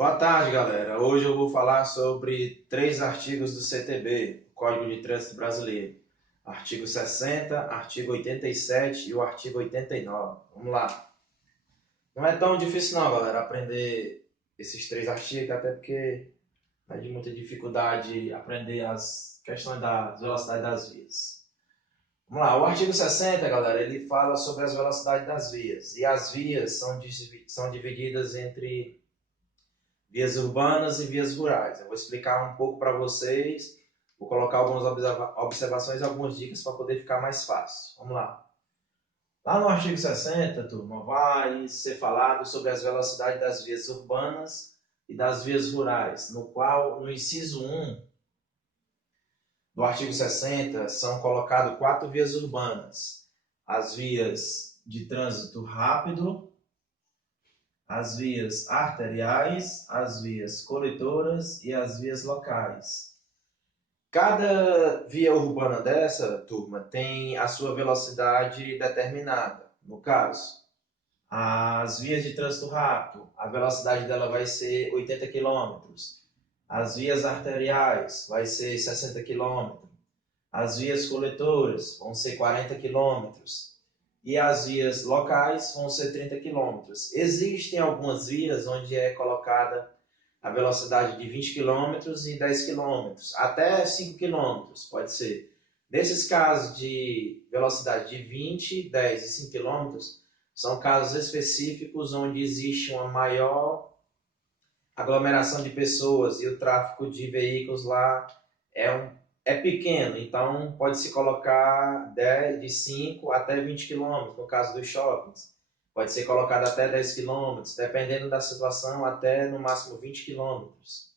Boa tarde, galera. Hoje eu vou falar sobre três artigos do CTB, Código de Trânsito Brasileiro. Artigo 60, artigo 87 e o artigo 89. Vamos lá. Não é tão difícil não, galera, aprender esses três artigos, até porque é de muita dificuldade aprender as questões da velocidade das vias. Vamos lá, o artigo 60, galera, ele fala sobre as velocidades das vias. E as vias são divididas entre vias urbanas e vias rurais. Eu vou explicar um pouco para vocês, vou colocar algumas observações e algumas dicas para poder ficar mais fácil. Vamos lá. Lá no artigo 60, turma, vai ser falado sobre as velocidades das vias urbanas e das vias rurais, no qual, no inciso 1 do artigo 60, são colocadas 4 vias urbanas. As vias de trânsito rápido, as vias arteriais, as vias coletoras e as vias locais. Cada via urbana dessa, turma, tem a sua velocidade determinada. No caso, as vias de trânsito rápido, a velocidade dela vai ser 80 quilômetros. As vias arteriais vai ser 60 quilômetros. As vias coletoras vão ser 40 quilômetros. E as vias locais vão ser 30 quilômetros. Existem algumas vias onde é colocada a velocidade de 20 quilômetros e 10 quilômetros, até 5 quilômetros, pode ser. Nesses casos de velocidade de 20, 10 e 5 quilômetros, são casos específicos onde existe uma maior aglomeração de pessoas e o tráfego de veículos lá é pequeno, então pode-se colocar de 5 até 20 quilômetros, no caso dos shoppings. Pode ser colocado até 10 quilômetros, dependendo da situação, até no máximo 20 quilômetros.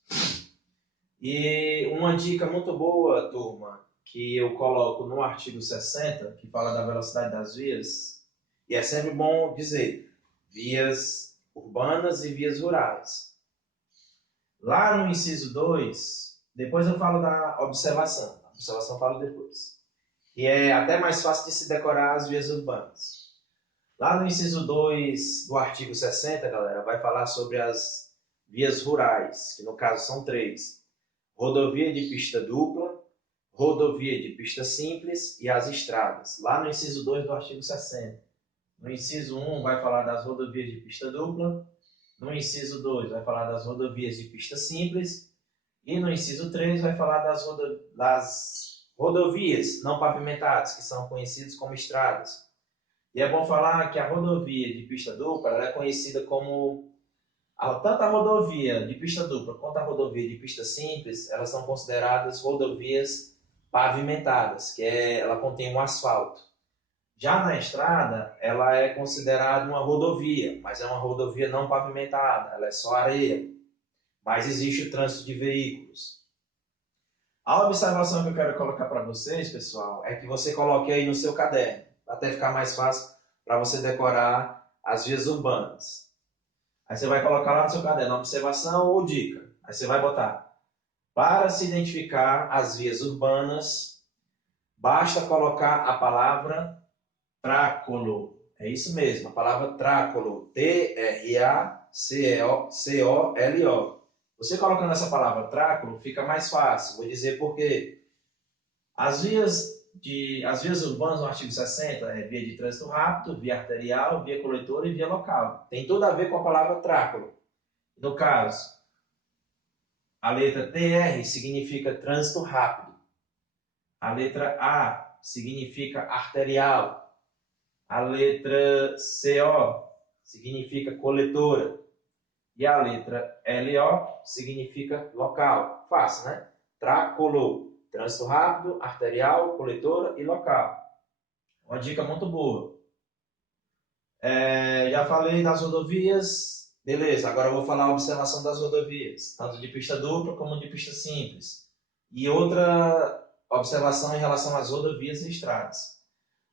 E uma dica muito boa, turma, que eu coloco no artigo 60, que fala da velocidade das vias, e é sempre bom dizer, vias urbanas e vias rurais. Lá no inciso 2, depois eu falo da observação. A observação eu falo depois. E é até mais fácil de se decorar as vias urbanas. Lá no inciso 2 do artigo 60, galera, vai falar sobre as vias rurais, que no caso são três. Rodovia de pista dupla, rodovia de pista simples e as estradas. Lá no inciso 2 do artigo 60. No inciso 1 vai falar das rodovias de pista dupla. No inciso 2 vai falar das rodovias de pista simples. E no inciso 3 vai falar das rodovias não pavimentadas, que são conhecidas como estradas. E é bom falar que a rodovia de pista dupla ela é conhecida como... Tanto a rodovia de pista dupla quanto a rodovia de pista simples, elas são consideradas rodovias pavimentadas, ela contém um asfalto. Já na estrada, ela é considerada uma rodovia, mas é uma rodovia não pavimentada, ela é só areia. Mas existe o trânsito de veículos. A observação que eu quero colocar para vocês, pessoal, é que você coloque aí no seu caderno, até ficar mais fácil para você decorar as vias urbanas. Aí você vai colocar lá no seu caderno, observação ou dica. Aí você vai botar, para se identificar as vias urbanas, basta colocar a palavra trácolo. É isso mesmo, a palavra trácolo, T-R-A-C-O-L-O. Você colocando essa palavra trácolo, fica mais fácil. Vou dizer por quê. As vias urbanas no artigo 60 é via de trânsito rápido, via arterial, via coletora e via local. Tem tudo a ver com a palavra trácolo. No caso, a letra TR significa trânsito rápido. A letra A significa arterial. A letra CO significa coletora. E a letra LO significa local. Fácil, né? Trácolo. Trânsito rápido, arterial, coletora e local. Uma dica muito boa. Já falei das rodovias. Beleza, agora eu vou falar a observação das rodovias. Tanto de pista dupla como de pista simples. E outra observação em relação às rodovias e estradas.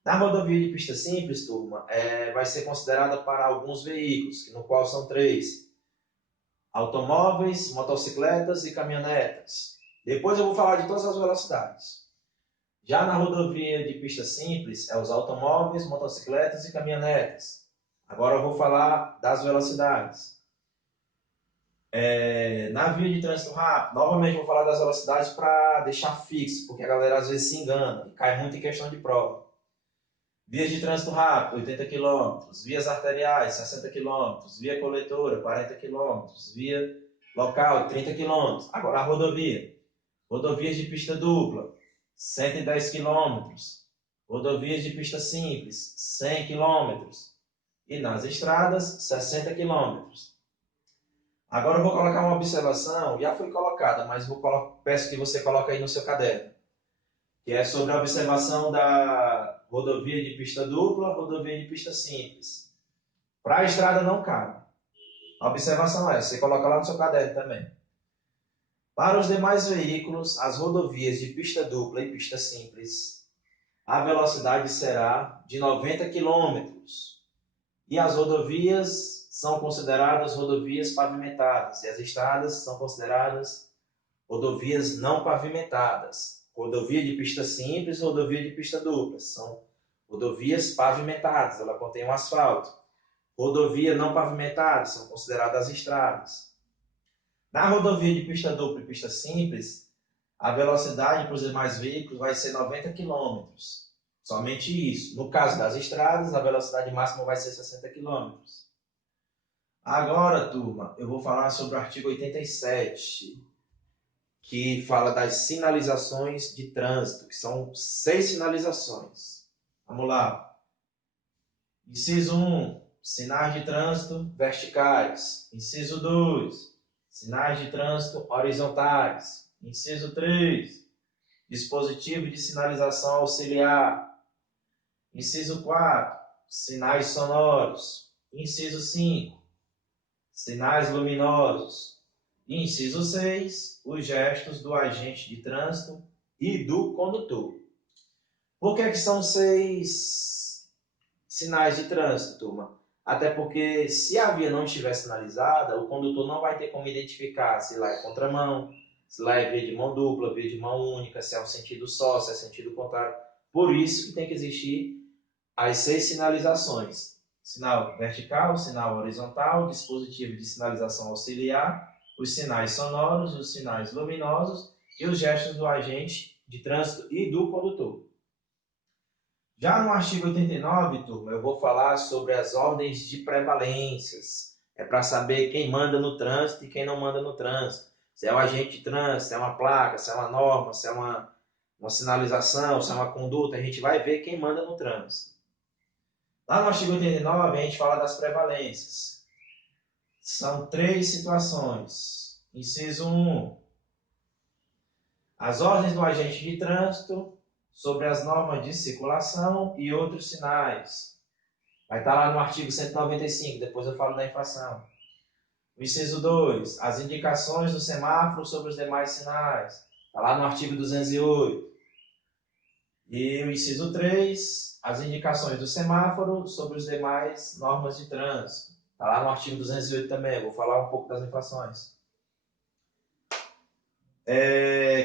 Na rodovia de pista simples, turma, vai ser considerada para alguns veículos, no qual são três. Automóveis, motocicletas e caminhonetas. Depois eu vou falar de todas as velocidades. Já na rodovia de pista simples, é os automóveis, motocicletas e caminhonetas. Agora eu vou falar das velocidades. Na via de trânsito rápido, novamente vou falar das velocidades para deixar fixo, porque a galera às vezes se engana e cai muito em questão de prova. Vias de trânsito rápido, 80 quilômetros. Vias arteriais, 60 quilômetros. Via coletora, 40 quilômetros. Via local, 30 quilômetros. Agora a rodovia. Rodovias de pista dupla, 110 quilômetros. Rodovias de pista simples, 100 quilômetros. E nas estradas, 60 quilômetros. Agora eu vou colocar uma observação, já foi colocada, mas peço que você coloque aí no seu caderno, que é sobre a observação da rodovia de pista dupla, rodovia de pista simples. Para a estrada não cabe. A observação é, você coloca lá no seu caderno também. Para os demais veículos, as rodovias de pista dupla e pista simples, a velocidade será de 90 km. E as rodovias são consideradas rodovias pavimentadas e as estradas são consideradas rodovias não pavimentadas. Rodovia de pista simples, rodovia de pista dupla, são rodovias pavimentadas, ela contém um asfalto. Rodovia não pavimentada, são consideradas as estradas. Na rodovia de pista dupla e pista simples, a velocidade para os demais veículos vai ser 90 km. Somente isso. No caso das estradas, a velocidade máxima vai ser 60 km. Agora, turma, eu vou falar sobre o artigo 87, que fala das sinalizações de trânsito, que são 6 sinalizações. Vamos lá. Inciso 1, sinais de trânsito verticais. Inciso 2, sinais de trânsito horizontais. Inciso 3, dispositivo de sinalização auxiliar. Inciso 4, sinais sonoros. Inciso 5, sinais luminosos. Inciso 6, os gestos do agente de trânsito e do condutor. Por que são 6 sinais de trânsito, turma? Até porque se a via não estiver sinalizada, o condutor não vai ter como identificar se lá é contramão, se lá é via de mão dupla, via de mão única, se é um sentido só, se é sentido contrário. Por isso que tem que existir as 6 sinalizações. Sinal vertical, sinal horizontal, dispositivo de sinalização auxiliar, os sinais sonoros, os sinais luminosos e os gestos do agente de trânsito e do condutor. Já no artigo 89, turma, eu vou falar sobre as ordens de prevalências. É para saber quem manda no trânsito e quem não manda no trânsito. Se é o agente de trânsito, se é uma placa, se é uma norma, se é uma sinalização, se é uma conduta, a gente vai ver quem manda no trânsito. Lá no artigo 89, a gente fala das prevalências. São 3 situações. Inciso 1. As ordens do agente de trânsito sobre as normas de circulação e outros sinais. Vai estar lá no artigo 195, depois eu falo da infração. Inciso 2. As indicações do semáforo sobre os demais sinais. Está lá no artigo 208. E o inciso 3, as indicações do semáforo sobre os demais normas de trânsito. Está lá no artigo 208 também, eu vou falar um pouco das infrações.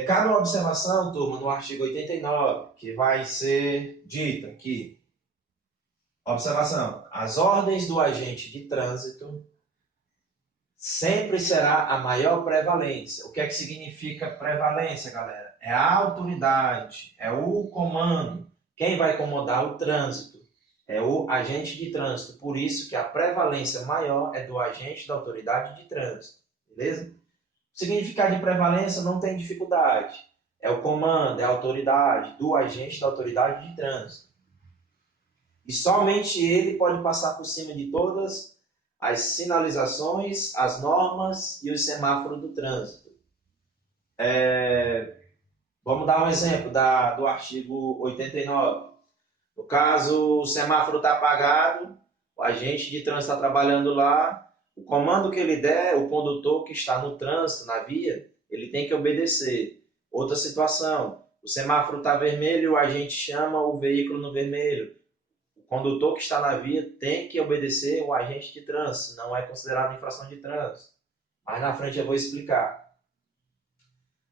Cabe uma observação, turma, no artigo 89, que vai ser dita aqui. Observação. As ordens do agente de trânsito sempre será a maior prevalência. O que é que significa prevalência, galera? É a autoridade, é o comando. Quem vai comandar o trânsito é o agente de trânsito. Por isso que a prevalência maior é do agente da autoridade de trânsito. Beleza? O significado de prevalência não tem dificuldade. É o comando, é a autoridade do agente da autoridade de trânsito. E somente ele pode passar por cima de todas as sinalizações, as normas e os semáforos do trânsito. Vamos dar um exemplo do artigo 89. No caso, o semáforo está apagado, o agente de trânsito está trabalhando lá, o comando que ele der, o condutor que está no trânsito, na via, ele tem que obedecer. Outra situação, o semáforo está vermelho, o agente chama o veículo no vermelho. O condutor que está na via tem que obedecer o agente de trânsito, não é considerado infração de trânsito. Mais na frente eu vou explicar.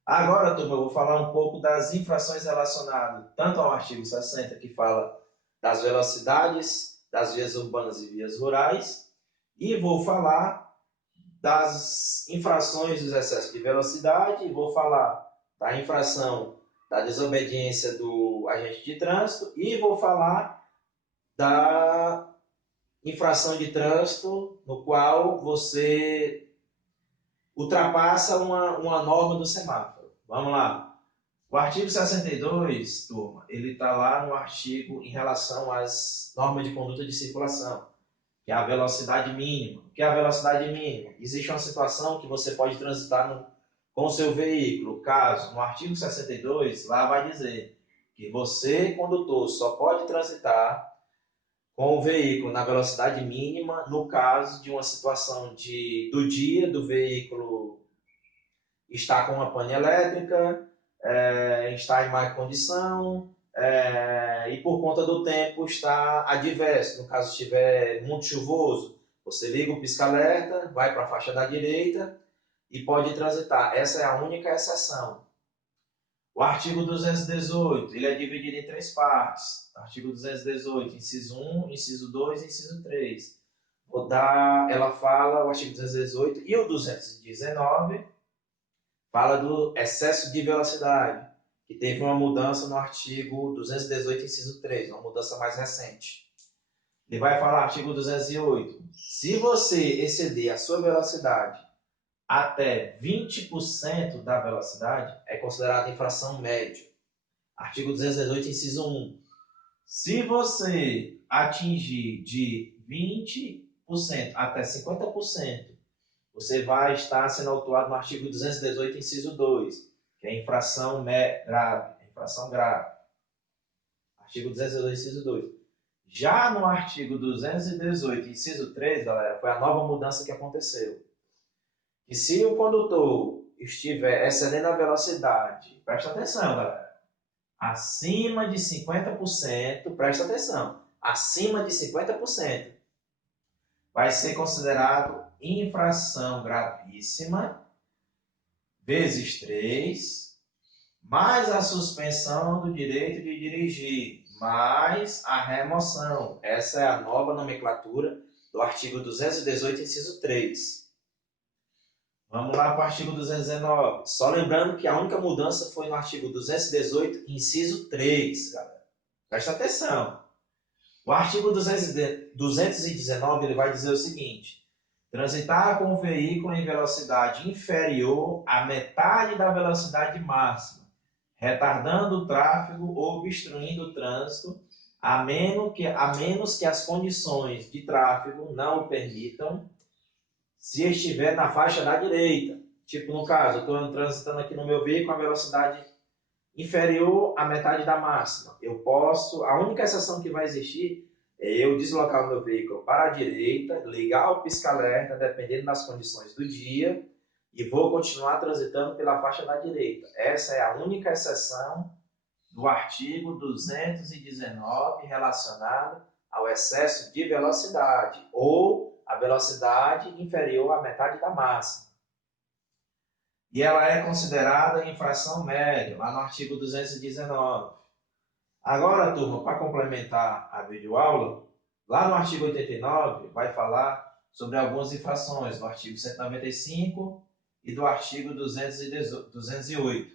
Agora, turma, eu vou falar um pouco das infrações relacionadas tanto ao artigo 60, que fala das velocidades das vias urbanas e vias rurais, e vou falar das infrações dos excessos de velocidade, vou falar da infração da desobediência do agente de trânsito e vou falar da infração de trânsito no qual você ultrapassa uma norma do semáforo. Vamos lá. O artigo 62, turma, ele está lá no artigo em relação às normas de conduta de circulação, que é a velocidade mínima. O que é a velocidade mínima? Existe uma situação que você pode transitar com o seu veículo. Caso, no artigo 62, lá vai dizer que você, condutor, só pode transitar com o veículo na velocidade mínima no caso de uma situação do dia do veículo estar com uma pane elétrica, está em má condição e por conta do tempo está adverso. No caso estiver muito chuvoso, você liga o pisca-alerta, vai para a faixa da direita e pode transitar. Essa é a única exceção. O artigo 218, ele é dividido em 3 partes. Artigo 218, inciso 1, inciso 2 e inciso 3. Ela fala, o artigo 218 e o 219, fala do excesso de velocidade, que teve uma mudança no artigo 218, inciso 3, uma mudança mais recente. Ele vai falar, artigo 208, se você exceder a sua velocidade até 20% da velocidade, é considerada infração média. Artigo 218, inciso 1. Se você atingir de 20% até 50%, você vai estar sendo autuado no artigo 218, inciso 2, que é infração grave. Infração grave. Artigo 218, inciso 2. Já no artigo 218, inciso 3, galera, foi a nova mudança que aconteceu. E se o condutor estiver excedendo a velocidade, presta atenção, galera, acima de 50%, presta atenção, acima de 50%, vai ser considerado infração gravíssima, vezes 3, mais a suspensão do direito de dirigir, mais a remoção. Essa é a nova nomenclatura do artigo 218, inciso 3. Vamos lá para o artigo 219. Só lembrando que a única mudança foi no artigo 218, inciso 3, galera. Presta atenção. O artigo 219 ele vai dizer o seguinte: transitar com o veículo em velocidade inferior à metade da velocidade máxima, retardando o tráfego ou obstruindo o trânsito, a menos que as condições de tráfego não o permitam, se estiver na faixa da direita. Tipo, no caso, eu estou transitando aqui no meu veículo a velocidade inferior à metade da máxima. Eu posso, a única exceção que vai existir é eu deslocar o meu veículo para a direita, ligar o pisca-alerta, dependendo das condições do dia, e vou continuar transitando pela faixa da direita. Essa é a única exceção do artigo 219 relacionado ao excesso de velocidade, ou a velocidade inferior à metade da máxima. E ela é considerada infração média, lá no artigo 219. Agora, turma, para complementar a videoaula, lá no artigo 89 vai falar sobre algumas infrações do artigo 195 e do artigo 208.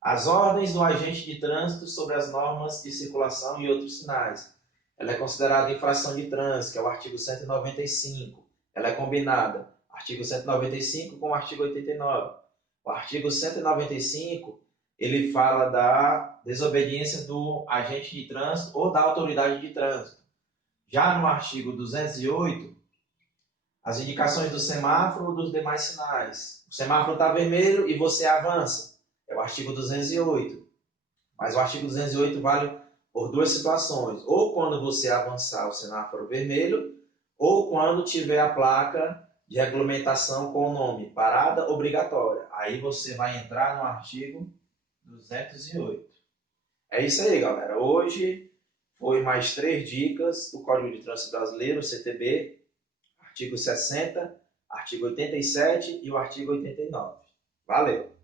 As ordens do agente de trânsito sobre as normas de circulação e outros sinais. Ela é considerada infração de trânsito, que é o artigo 195. Ela é combinada, artigo 195 com o artigo 89. O artigo 195, ele fala da desobediência do agente de trânsito ou da autoridade de trânsito. Já no artigo 208, as indicações do semáforo ou dos demais sinais. O semáforo está vermelho e você avança. É o artigo 208. Mas o artigo 208 vale por duas situações. Ou quando você avançar o semáforo vermelho, ou quando tiver a placa de regulamentação com o nome parada obrigatória. Aí você vai entrar no artigo 208. É isso aí, galera. Hoje foi mais 3 dicas do Código de Trânsito Brasileiro, CTB, artigo 60, artigo 87 e o artigo 89. Valeu!